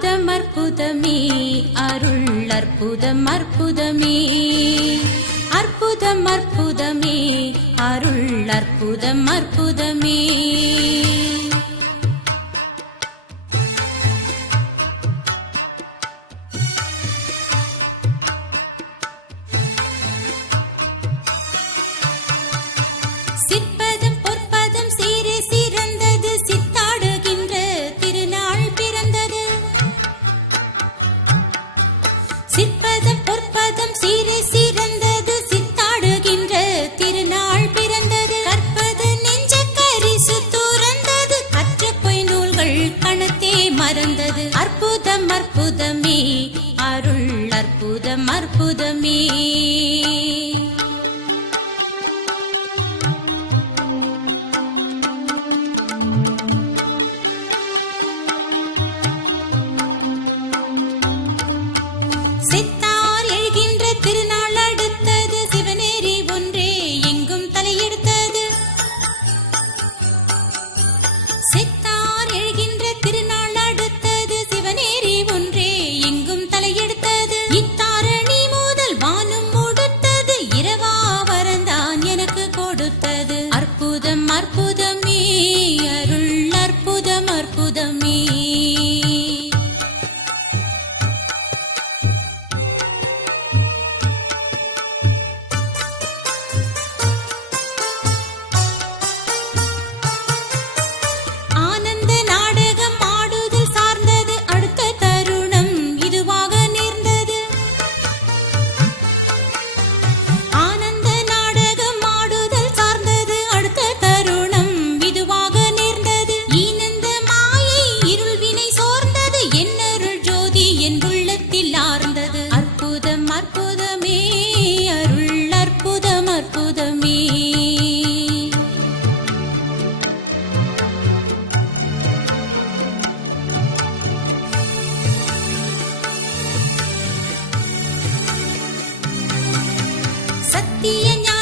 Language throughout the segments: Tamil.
அற்புதம் அற்புதமே அருள் அற்புதம் அற்புதமே அற்புதம் அற்புதமே அருள் அற்புதம் அற்புதமே சித்த செத்தார் எழுகின்ற திருநாள் அடுத்தது. சிவநேரி ஒன்றே எங்கும் தலையெடுத்தது. இத்தாரணி முதல் வானம் முடுத்தது. இரவா எனக்கு கொடுத்தது. அற்புதம் அற்புதமே அருள் அற்புதம் அற்புதமே. the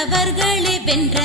அவர்களை வென்ற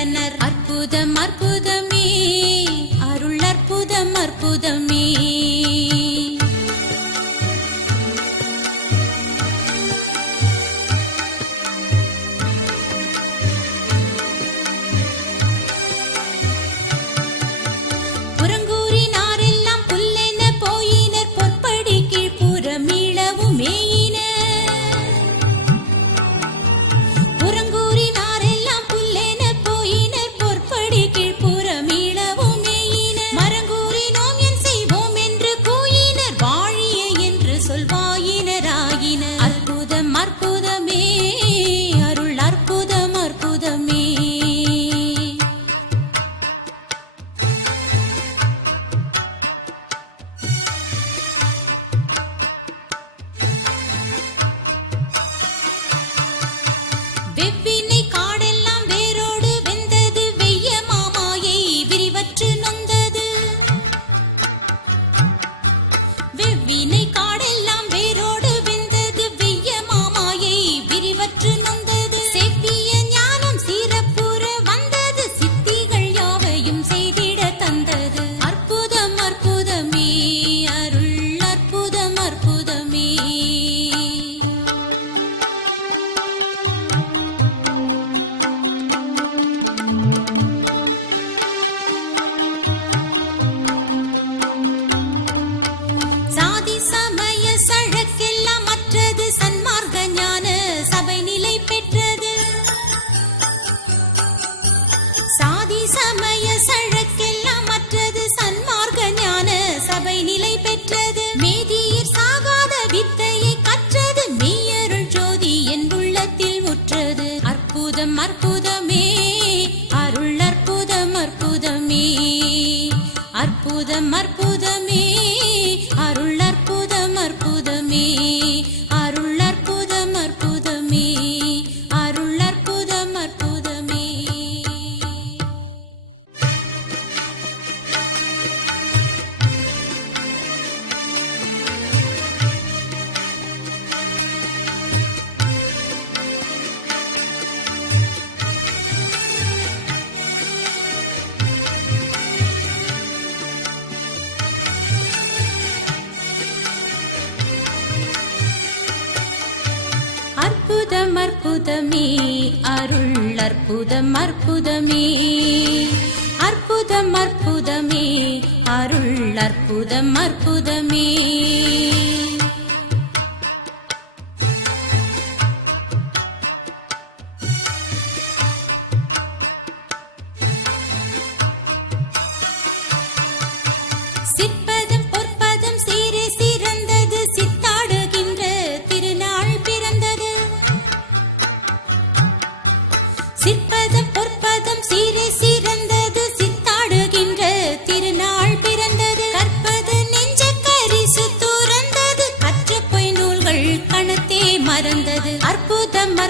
அற்புதம் அற்புதமே அருள் அற்புதம் அற்புதமே அற்புதம் அற்புதமே அருள் அற்புதம் அற்புதமே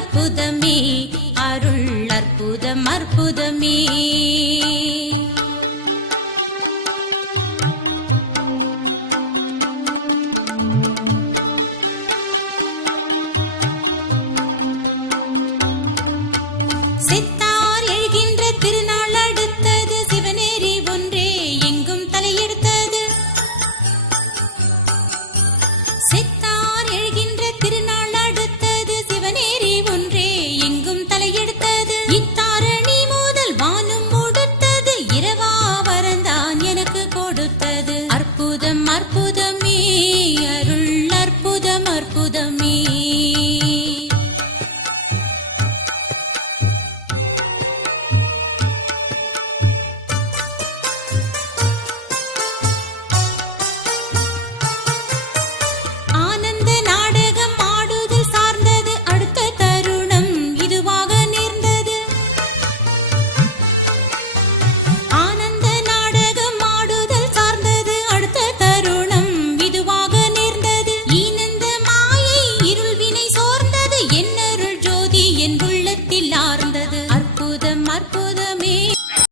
அற்புதமே அருள் அற்புதம் அற்புதமே. சித்த